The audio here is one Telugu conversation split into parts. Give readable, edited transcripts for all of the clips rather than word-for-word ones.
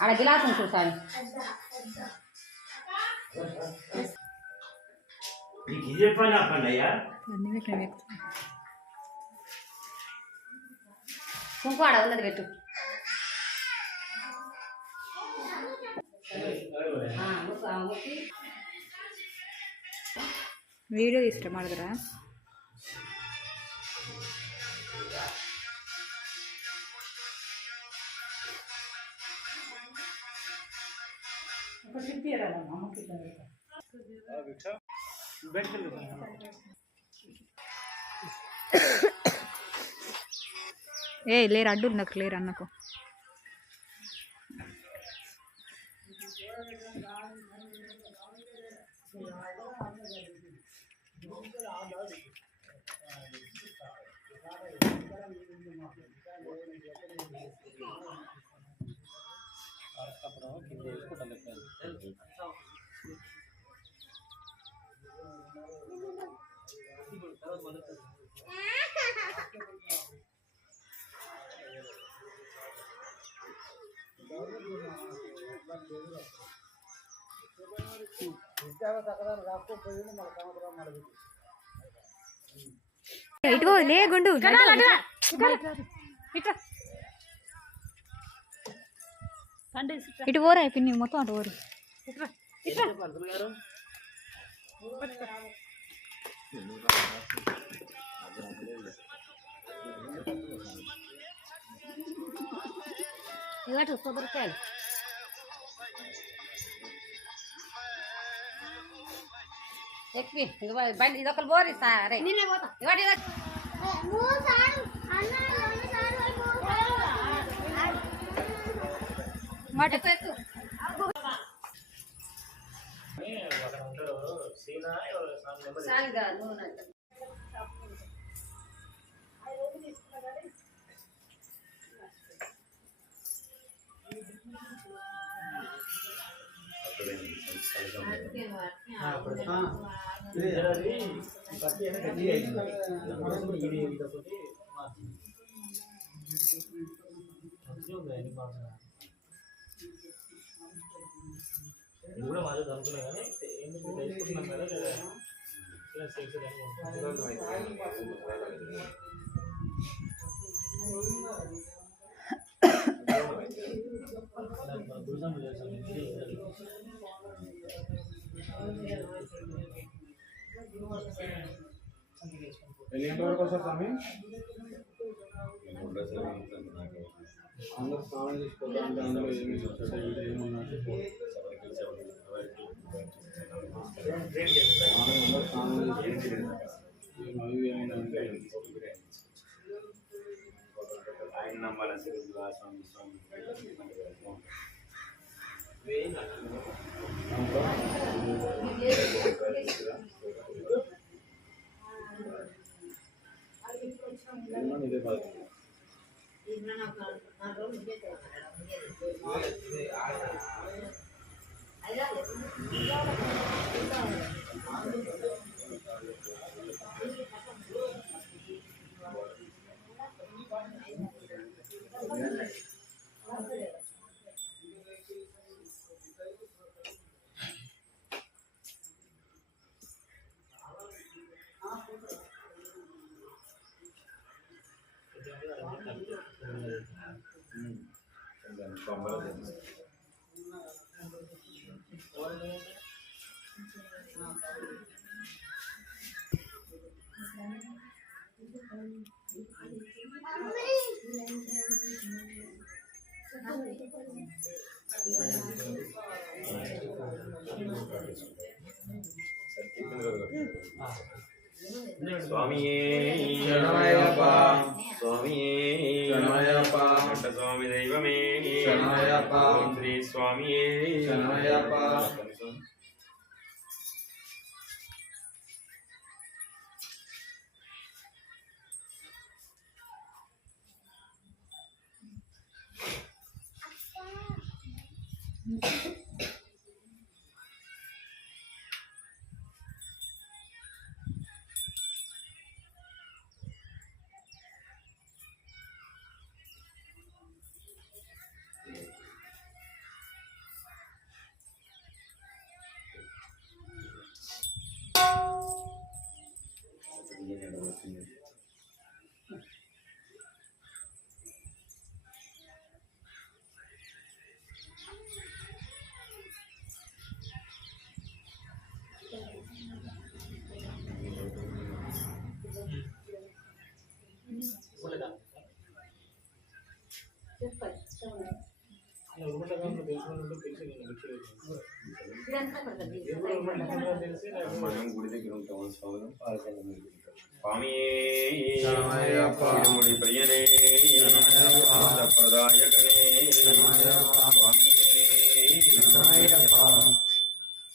ఆడ గిలాసం చూసాను కుంకు ఆడ ఉన్నది పెట్టు వీడియో తీస్తా ಮಾಡಿದ್ರಾ ఏ లేరు అడ్డు నాకు లేరు అన్నకు ఇటు లే గుండు ఇటు పోరా పిన్ని మొత్తం అటు పోరు ఇవాటి కొబ్బరికాయలు ఎక్కువ బండి ఇది ఒకరు పోరి సరే ఇవాటి కూడా మాది అనుకున్నా కానీ తెలుసుకుంటున్నాం కదా ఎన్ని గంటల వరకు వస్తారు స్వామి? అందరూ స్నానం చేసుకోవాలి అంటే అందులో ఏమి ఏమన్నా అందరూ స్నానం చేసి అవి ఏమైనా అంటే ఆయన నమ్మాలని స్వామి స్వామి ఇదే బాధ స్వామియే శరణమయ్యప్ప స్వామియే శరణమయ్యప్ప స్వామి దైవమే శరణమయ్యప్ప శ్రీ స్వామియే శరణమయ్యప్ప మనం గుడి దగ్గర ఉంటాము స్వామి స్వామి ముడి ప్రియనే ప్రదాయకనే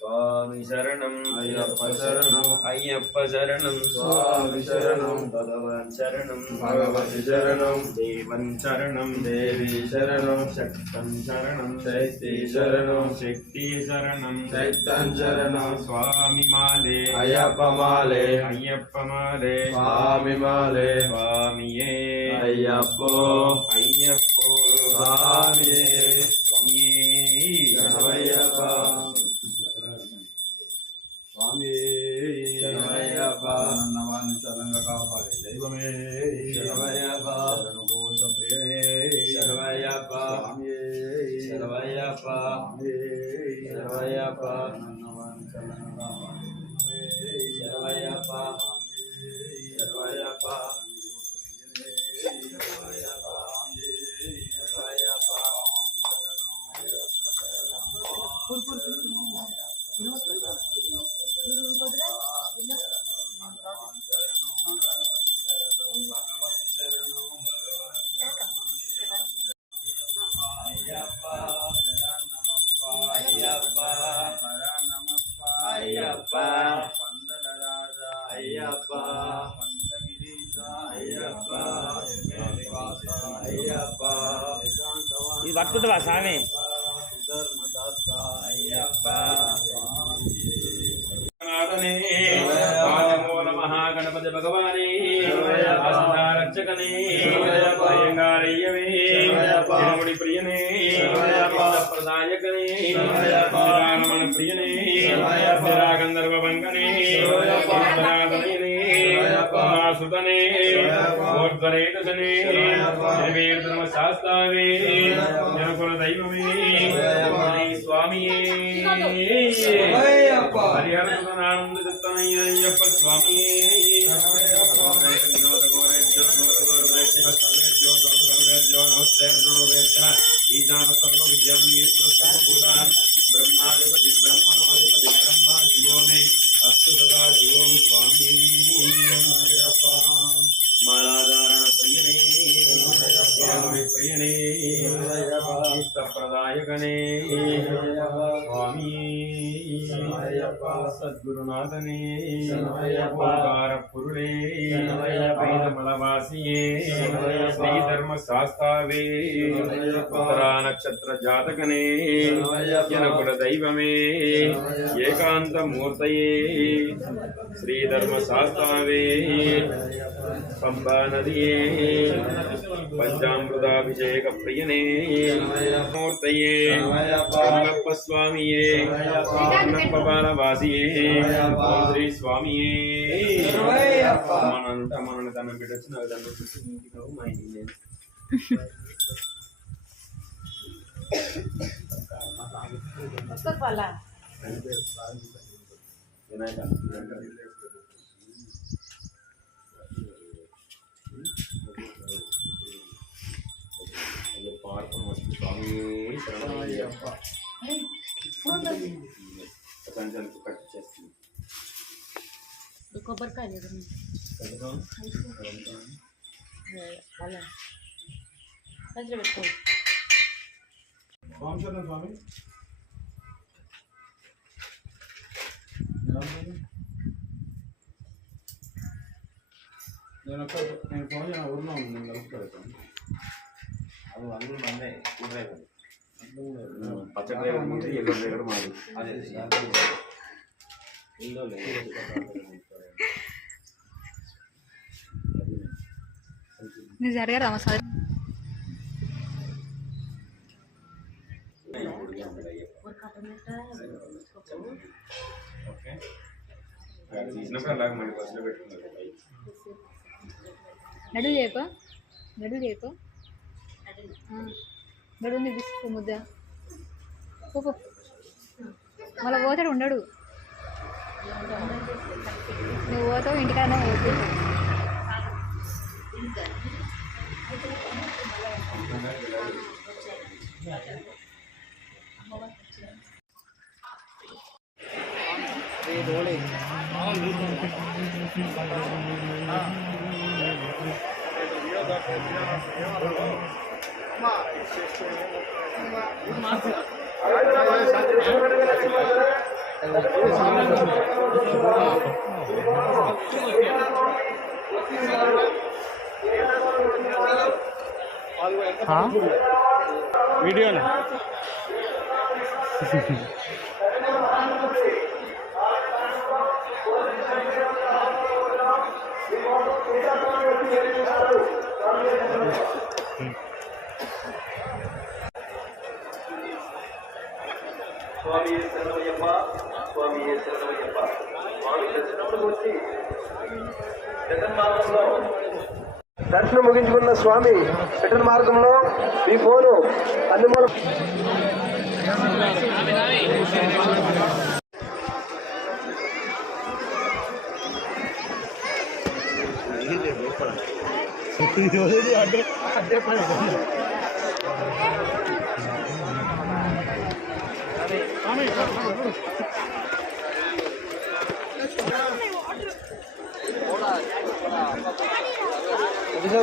స్వామి శరణం అయ్యప్ప శరణం అయ్యప్ప శరణం స్వామి శరణం భగవాన్ శరణం భగవతి శరణం దేవన్ శరణం దేవి శరణం శక్తం శరణం శక్తి శరణం శక్తి శరణం శక్తం శరణం స్వామి మాలే అయ్యప్ప మాలే అయ్యప్ప మాలే స్వామి మాలే స్వామియే అయ్యప్పో అయ్యప్పో స్వామియే స్వామియే శరణమయ్యప్ప స్వామి శరణమయ్యప్ప నన్నవాన్ని శరణంగా కాపాడే దైవమే శరణమయ్యప్ప శరణభూత ప్రియనే శరణమయ్యప్ప శరణమయ్యప్ప శరణమయ్యప్ప నన్నవాన్ని శరణంగా కాపాడే శరణమయ్యప్ప శరణమయ్యప్ప అయ్యప్ప అయ్యప్ప అయ్యప్ప ఇది పట్టుకుంటావా స్వామి అయ్యప్ప ఆదిమూల మహాగణపతి భగవానే రక్షకనే అయ్యంగారయ్యవే ప్రియనే ప్రదాయకనే రమణ ప్రియనే గంధర్వ వంగనే సుతనే ోర్ధరేతనే ధర్మ శాస్త్రావే జనకుల దైవమే స్వామియే హరిహరనానంద దత్తనయ్యప్ప స్వామియే బ్రహ్మాధిపతి బ్రహ్మణోధిపతి బ్రహ్మ శివోమే అస్తు సదా శివోం స్వామి మాలాధారణ ప్రియనే ప్రియనే ప్రదాయకనే స్వామి సద్గురునాథనే ఓంకార పురుడే వేదమలవాసియే శ్రీ ధర్మ శాస్త్రావే ఉత్తరా నక్షత్ర జాతకనే జనకుల దైవమే ఏకాంత మూర్తయే శ్రీ ధర్మ శాస్త్రావే పంబా నదియే పంచామృతాభిషేక ప్రియనే మూర్తయే అయ్యప్ప స్వామియే అయ్యప్ప బాలవాసియే ఓం శ్రీ స్వామియే మనను తన బిడ్డొచ్చిన దాన్ని చూసి ఇంటికి మా ఇంటి పార్పణ వస్తు స్వామి శరణమయ్యప్ప ప్రపంచానికి కట్టు చేస్తుంది కొబ్బరికాయ పెట్టుకోండి స్వామి శరణం స్వామి నేను ఫోన్ చేయను ఊరిలో ఉంది నేను కలుపుతాను అది అందరూ మందే డ్రైవర్ పచ్చ డ్రైవర్ ముందు ఎల్లో డ్రైవర్ మాది అదే ఇందో నువ్వు జరగరా మా సార్ ఓకే తీసినప్పుడు అలాగే మళ్ళీ బస్సులో పెట్టుకున్నారు నడు చేయప నడు చేయప నడు తీసుకో ముద్ద పో మళ్ళీ పోతాడు ఉండడు నువ్వు పోతావు ఇంటికన్నా పోతావు వీడియోనా స్వామి శరణమయ్యప్ప స్వామి శరణమయ్యప్ప స్వామి దర్శనంలోకి వచ్చి జగన్మార్గంలో దర్శనం ముగించుకున్న స్వామి రిటర్న్ మార్గంలో మీ ఫోను అన్ని మూల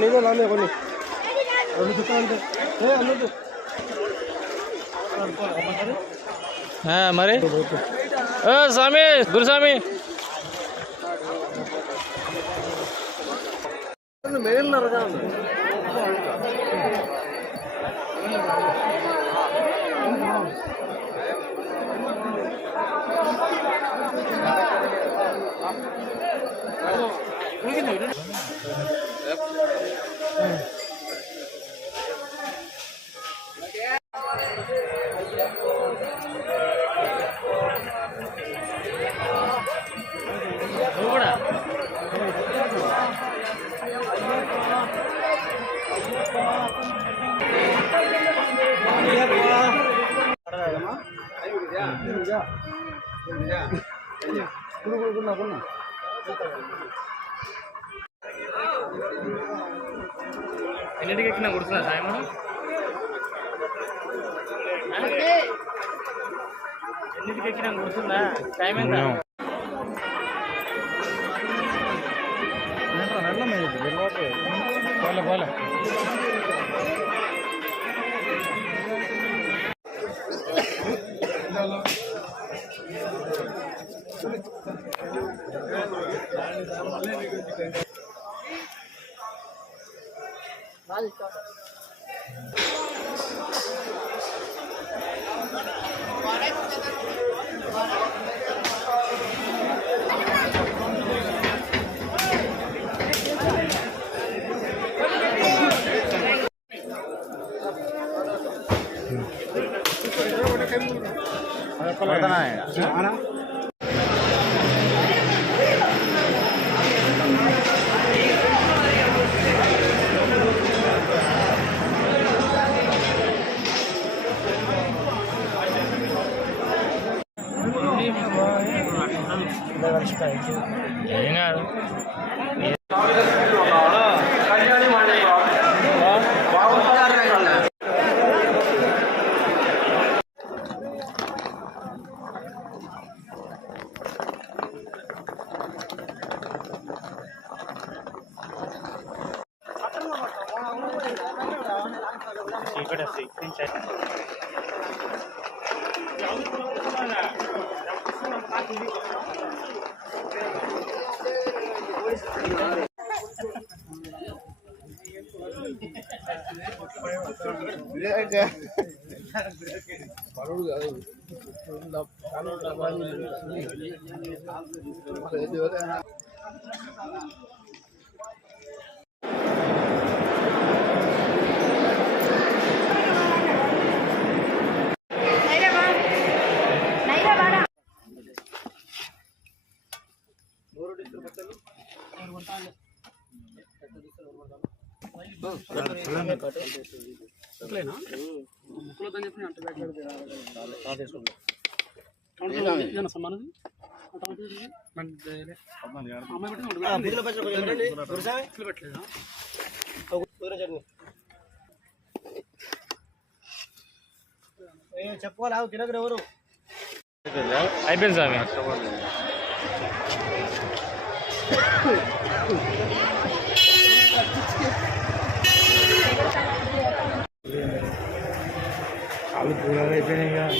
నీళ్ళు నామే కొన్ని 2 చుక్కలు అంతే అన్నట్టు మరి స్వామి గురుస్వామి మేలున్నారుగా ఎన్నింటికి ఎక్కినా కుడుతున్నా సాయం ఎన్నింటికి ఎక్కినా కుడుతుందా టైం ఎంత పోలే పోలే ఏం కాదు చెప్పుకోవాలి తినగరు ఎవరు అయిపోయింది స్వామి. కాలు పూలగా అయిపోయినాయి.